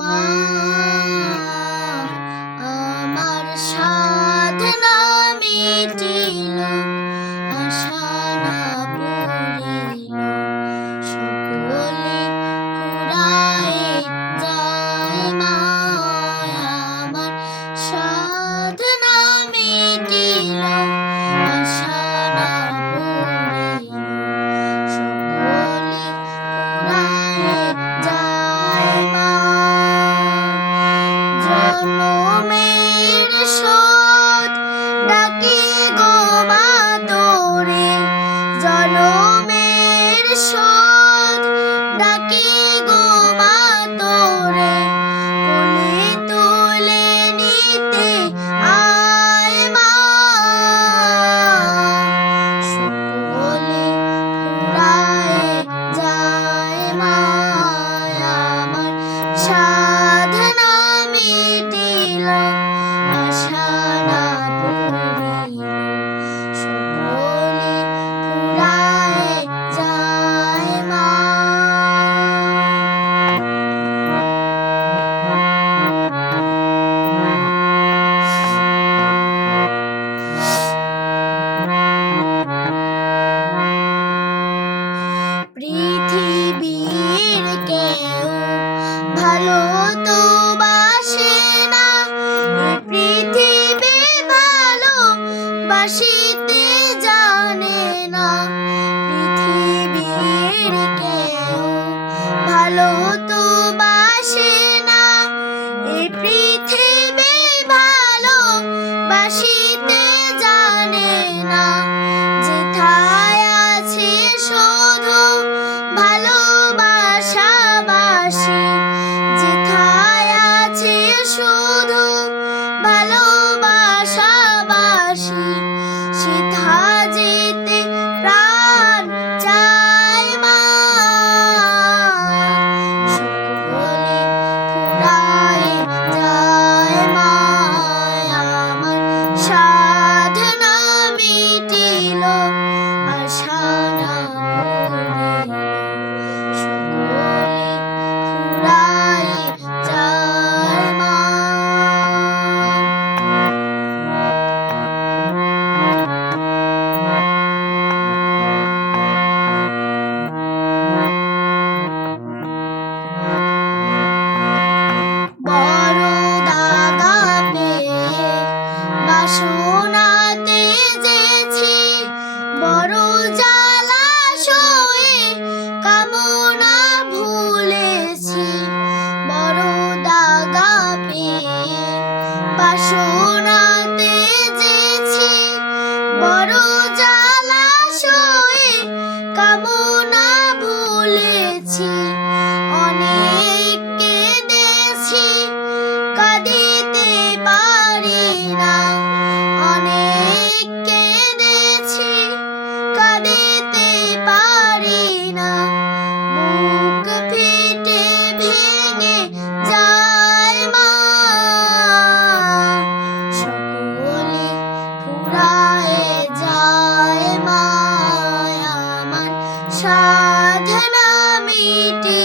মা আমার সাধনা মিটিল, আশা না পুরিল, সকলে ফুরায় যায় মা আমার সাধনা মিটিল, আশা না পুরিল, সকলে ফুরায় যায় মা। জনমের শোধ ডাকি গো মা তোরে, জনমের শোধ ডাকি গো মা তোরে, কোলে তুলে নিতে আয় মা, সকলে ফুরায় যায় মা আমার সাধনা মিটিল, আশা না পুরিল, সকলে ফুরায় যায় মা। পৃথিবীর কেউ ভালো তো বাসে না, এই পৃথিবী ভালো বাসিতে জানে না, পৃথিবীর কেউ ভালো তো বাসে না, এই পৃথিবী ভালো বাসিতে জানে না, যেথায় আছে শুধু ভালোবাসাবাসি, যেথায় আছে শুধু ভালোবাসাবাসি, সেথা যেতে প্রাণ চায় মা, সকলে ফুরায় যায় মা আমার সাধনা মিটিল, আশা না পুরিল, সকলে ফুরায় যায় মা। বড় দাগা পেয়ে বাসনাতে যেছি, বড় জ্বালা সয়ে কামনা ভুলেছি, বড় দাগা পেয়ে বাসনাতে যেছি, বড় জ্বালা সয়ে কামনা ভুলেছি, অনেক কেঁদেছি কাঁদিতে পারি না, অনেক কেঁদেছি কাঁদিতে পারি না, বুক ফেটে ভেঙে যায় মা, সকলে ফুরায় যায় মা আমার সাধনা মিটিল,